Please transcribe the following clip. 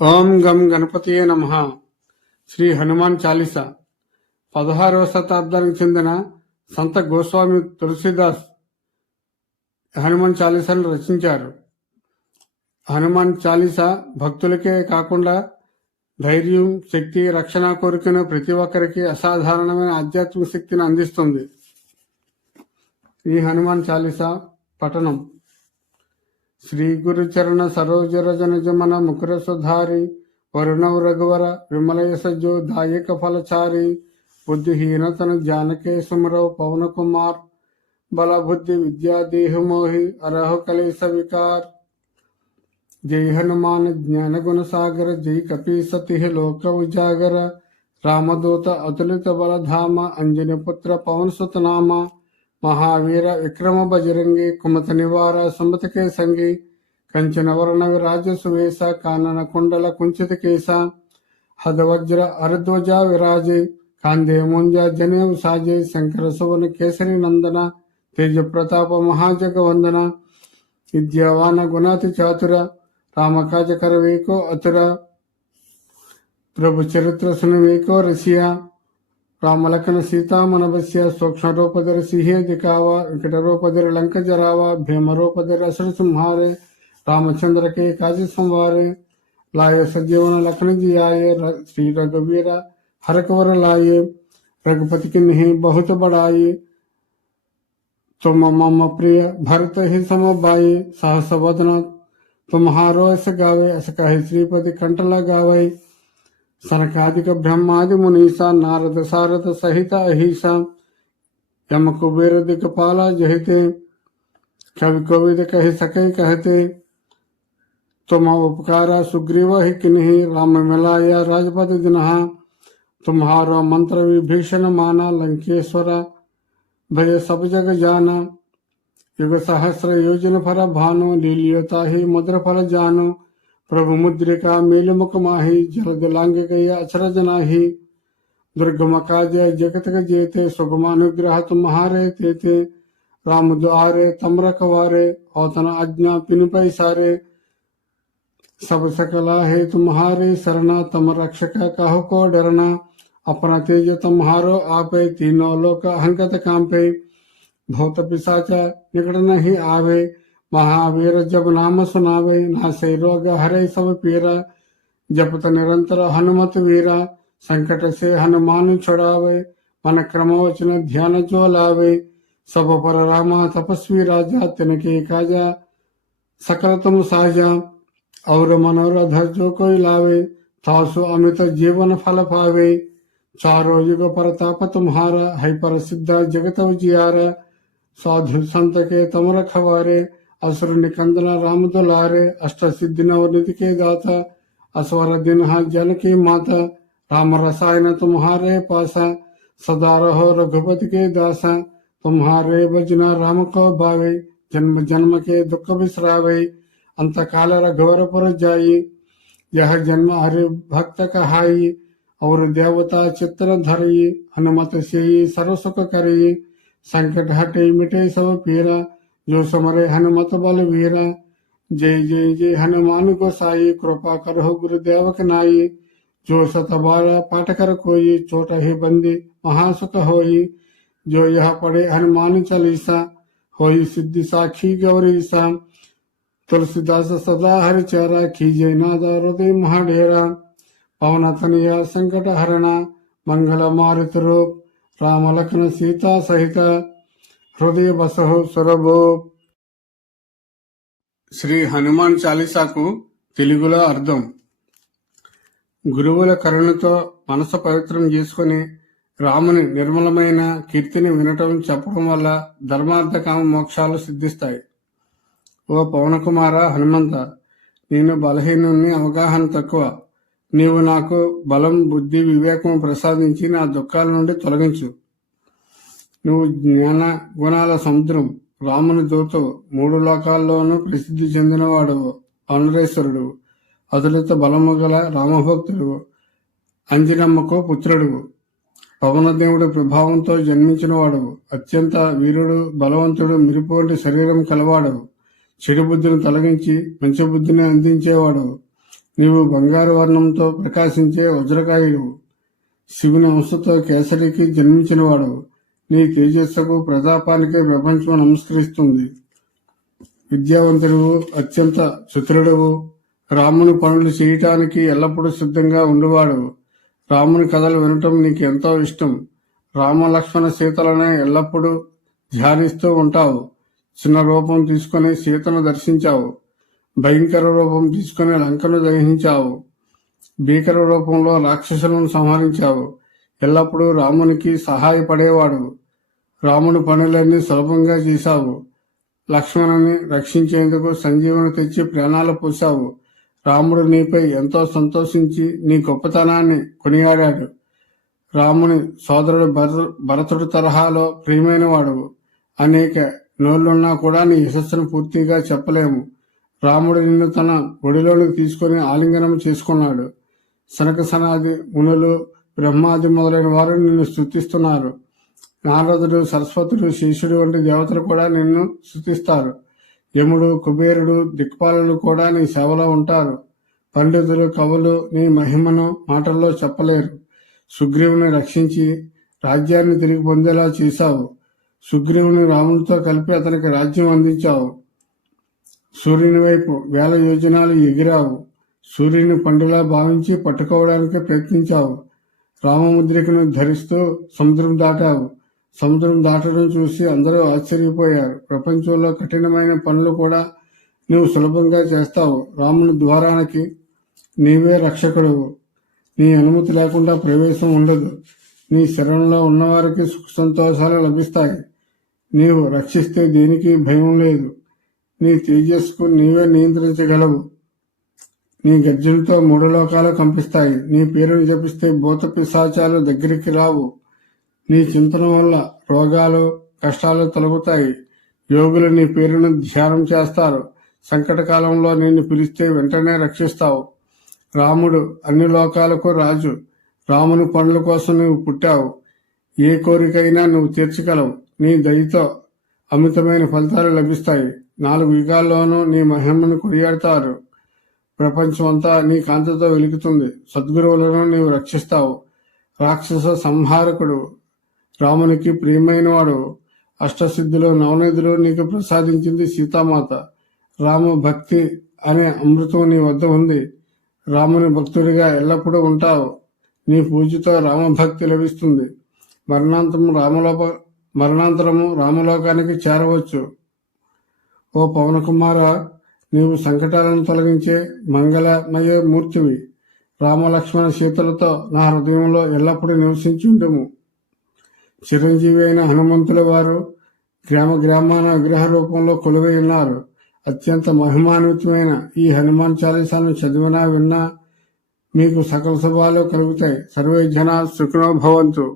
ఓం గం గణపతియే నమః. శ్రీ హనుమాన్ చాలీసా 16వ శతాబ్దానికి చెందిన సంత గోస్వామి తులసీదాస్ హనుమాన్ చాలీసాను రచించారు. హనుమాన్ చాలీసా భక్తులకే కాకుండా ధైర్యం, శక్తి, రక్షణ కోరికను ప్రతి ఒక్కరికి అసాధారణమైన ఆధ్యాత్మిక శక్తిని అందిస్తుంది. ఈ హనుమాన్ చాలీసా పఠనం. శ్రీ గురు చరణ సరోజ రజ నిజమన ముకుర సుధారి వరుణవ రఘువర విమలయ సజ్జో దాయక ఫలచారి బుద్ధిహీనతను జానకే సుమరవ్ పవన కుమార్ బల బుద్ధి విద్యా దేహు మోహి అరహ కలేశ వికార్. జై హనుమాన్ జ్ఞాన గుణ సాగర జై కపీ సతి లోక ఉజాగర రామదూత అతులిత బలధామ అంజని పుత్ర పవన సుతనామ महावीर विक्रम बजरंगी कुमत निवार सुमत के संगी कंचन वर्ण विराज सुवेश कानन कुंडल कुंचित केसा हदवज्र हरध्वजा विराजे कांदे मुंजा जनेऊ साजे शंकर सुवन केसरी नंदन तेज प्रताप महाजग वंदना विद्यावान गुणाति चातुर राम काज करवेको अतुर प्रभु चरित्र सुनवेको रसिया रामलखन सीता मनवस्य सूक्ष्म रूपधर सिंह दिखावा विकट रूपधर लंक जरावा भीम रूपधर असुर संहारे रामचंद्र के काज संवारे लाए सजीवन लखन जी आये श्री रघुवीर हर कवर लाए रघुपति की नहीं बहुत बड़ाई तुम मम प्रिय भरत ही समबाई सहस वदन तुम्हारो अस गावे अस कहे श्रीपति कंठ लगावे सनकादिक ब्रह्मादि मुनीसा नारद सारद सहित अहिसा यम कुबेर दिक्पाला जहिते कवि कोविद कहि सके कहते तुम उपकारा सुग्रीव ही किन्हीं राम मिलाया राजपद दिनहा तुम्हारो मंत्र विभीषण माना लंकेश्वर भय सब जग जाना युग सहस्र योजन फर भानु लीलियोता ही मुद्र फल जानो प्रभु मुद्रिका मेल मुख माही जलद लांग गई अचरज नाही दुर्गम काज जगत जेते सुगमानुग्रह तुम्हारे तेते राम द्वारे तम रखवारे औतन आज्ञा पिन पैसारे सब सकला है तुम्हारे सरना तम रक्षक कहो को डरना अपना तेज तुम्हारो आपे तीनों लोक हंकत कांपे भूत पिशाच निकट नहीं आवे महावीर जब नाम सुनावे नासे रोग हरे सब पीरा जपत निरंतर हनुमत वीरा संकट से हनुमान छुड़ावे मन क्रम वचन ध्यान जो लावे सब पर रामा तपस्वी राजा तिनके काजा सकल तुम साजा और मनोरथ जो कोई लावे तासु अमित जीवन फल पावे चारों युग परताप तुम्हारा है पर सिद्ध जगत उजियारा साधु संत के तम रखवारे असुर निकंदन राम दुलारे अष्ट सिद्धि नवनिधि के दाता असवर दिन जल की माता राम रसायन तुम्हारे पासा सदा रहो रघुपति के दासा तुम्हारे भजना राम को भावे जन्म जन्म के दुख बिसरावे अंत काल रघुवर पर जाई यह जन्म हरि भक्त कहाई और देवता चित्र धरई हनुमत से सर्व सुख करई संकट हटे मिटे सब पीरा जो समरे हनुमत बल वीरा जय जय जय हनुमान गोसाई कृपा करहो गुरुदेव के नाई जो सत बार पाठ कर कोई चोट ही बंदी महासुख होई जो यह पढ़े हनुमान चालीसा होई सिद्धि साखी गौरीसा तुलसीदास सदा हर चेहरा खीजे नादा हृदय महाडेरा पवन तनया संकट हरणा मंगल मारुत रूप राम लखन सीता सहित హృదయ బసహు సురభో. శ్రీ హనుమాన్ చాలీసాకు తెలుగులో అర్థం. గురువుల కరుణతో మనసు పవిత్రం చేసుకుని రాముని నిర్మలమైన కీర్తిని వినటం చెప్పడం వల్ల ధర్మార్థ కామ మోక్షాలు సిద్ధిస్తాయి. ఓ పవన కుమార హనుమంత, నేను బలహీనుని, అవగాహన తక్కువ. నీవు నాకు బలం, బుద్ధి, వివేకం ప్రసాదించి నా దుఃఖాల నుండి తొలగించు. నువ్వు జ్ఞాన గుణాల సముద్రం, రాముని దూతవు, 3 లోకాల్లోనూ ప్రసిద్ధి చెందినవాడవు, అనురేశ్వరుడు, అతులిత బలము గల రామభక్తుడు, అంజనమ్మకు పుత్రుడువు, పవనదేవుడి ప్రభావంతో జన్మించిన వాడవు, అత్యంత వీరుడు, బలవంతుడు, మిరుపు వంటి శరీరం కలవాడవు, చెడు బుద్ధిని తొలగించి మంచి బుద్ధిని అందించేవాడవు. నీవు బంగారు వర్ణంతో ప్రకాశించే వజ్రకాయుడు, శివుని అంశతో కేసరికి జన్మించినవాడు. నీ తేజస్సుకు ప్రతాపానికి ప్రపంచం నమస్కరిస్తుంది. విద్యావంతుడు, అత్యంత చతురుడవు, రాముని పనులు చేయటానికి ఎల్లప్పుడూ సిద్ధంగా ఉండేవాడు. రాముని కథలు వినటం నీకు ఎంతో ఇష్టం. రామ లక్ష్మణ సీతలనే ఎల్లప్పుడూ ధ్యానిస్తూ ఉంటావు. చిన్న రూపం తీసుకుని సీతను దర్శించావు. భయంకర రూపం తీసుకుని లంకను దహించావు. భీకర రూపంలో రాక్షసులను సంహరించావు. ఎల్లప్పుడూ రామునికి సహాయపడేవాడు. రాముని పనులన్నీ సులభంగా చేశావు. లక్ష్మణుని రక్షించేందుకు సంజీవుని తెచ్చి ప్రాణాలు పోశావు. రాముడు నీపై ఎంతో సంతోషించి నీ గొప్పతనాన్ని కొనియాడాడు. రాముని సోదరుడు భరతుడి తరహాలో ప్రియమైనవాడు. అనేక నోళ్లున్నా కూడా నీ యశస్సును పూర్తిగా చెప్పలేము. రాముడు నిన్ను తన ఒడిలోనికి తీసుకుని ఆలింగనం చేసుకున్నాడు. సనక సనాది మునులు, బ్రహ్మాది మొదలైన వారు నిన్ను స్తుతిస్తున్నారు. నారదుడు, సరస్వతుడు, శేషుడు వంటి దేవతలు కూడా నిన్ను స్తుతిస్తారు. యముడు, కుబేరుడు, దిక్పాలులు కూడా నీ సేవలో ఉంటారు. పండితులు, కవులు నీ మహిమను మాటల్లో చెప్పలేరు. సుగ్రీవుని రక్షించి రాజ్యాన్ని తిరిగి పొందేలా చేశావు. సుగ్రీవుని రామునితో కలిపి అతనికి రాజ్యం అందించావు. సూర్యుని వైపు 1000 యోజనాలు ఎగిరావు. సూర్యుని పండులా భావించి పట్టుకోవడానికి ప్రయత్నించావు. రామముద్రికను ధరిస్తూ సముద్రం దాటావు. సముద్రం దాటడం చూసి అందరూ ఆశ్చర్యపోయారు. ప్రపంచంలో కఠినమైన పనులు కూడా నువ్వు సులభంగా చేస్తావు. రాముని ద్వారానికి నీవే రక్షకుడువు. నీ అనుమతి లేకుండా ప్రవేశం ఉండదు. నీ శరణంలో ఉన్నవారికి సుఖ సంతోషాలు లభిస్తాయి. నీవు రక్షిస్తే దేనికి భయం లేదు. నీ తేజస్సుకు నీవే నియంత్రించగలవు. నీ గర్జనతో 3 లోకాలు కంపిస్తాయి. నీ పేరును జపిస్తే భూత పిశాచాలు దగ్గరికి రావు. నీ చింతన వల్ల రోగాలు, కష్టాలు తొలగుతాయి. యోగులు నీ పేరును ధ్యానం చేస్తారు. సంకటకాలంలో నిన్ను పిలిస్తే వెంటనే రక్షిస్తావు. రాముడు అన్ని లోకాలకు రాజు. రాముని పనుల కోసం నువ్వు పుట్టావు. ఏ కోరికైనా నువ్వు తీర్చగలవు. నీ దయతో అమితమైన ఫలితాలు లభిస్తాయి. 4 యుగాల్లోనూ నీ మహిమను కొనియాడతారు. ప్రపంచమంతా నీ కాంతితో వెలుగుతుంది. సద్గురువులను నీవు రక్షిస్తావు. రాక్షస సంహారకుడు, రామునికి ప్రియమైనవాడు. అష్టసిద్ధులు, నవనిధులు నీకు ప్రసాదించింది సీతామాత. రామ భక్తి అనే అమృతం నీ వద్ద ఉంది. రాముని భక్తుడిగా ఎల్లప్పుడూ ఉంటావు. నీ పూజతో రామభక్తి లభిస్తుంది. మరణాంతరము రామలోకానికి చేరవచ్చు. ఓ పవన కుమార, నీవు సంకటాలను తొలగించే మంగళమయ మూర్తివి. రామలక్ష్మణ సీతలతో నా హృదయంలో ఎల్లప్పుడూ నివసించుండము. చిరంజీవి అయిన హనుమంతుల వారు గ్రామాన విగ్రహ రూపంలో కొలువై ఉన్నారు. అత్యంత మహిమాన్వితమైన ఈ హనుమాన్ చాలీసాను చదివినా విన్నా మీకు సకల శుభాలు కలుగుతాయి. సర్వే జనా సుఖినో భవంతు.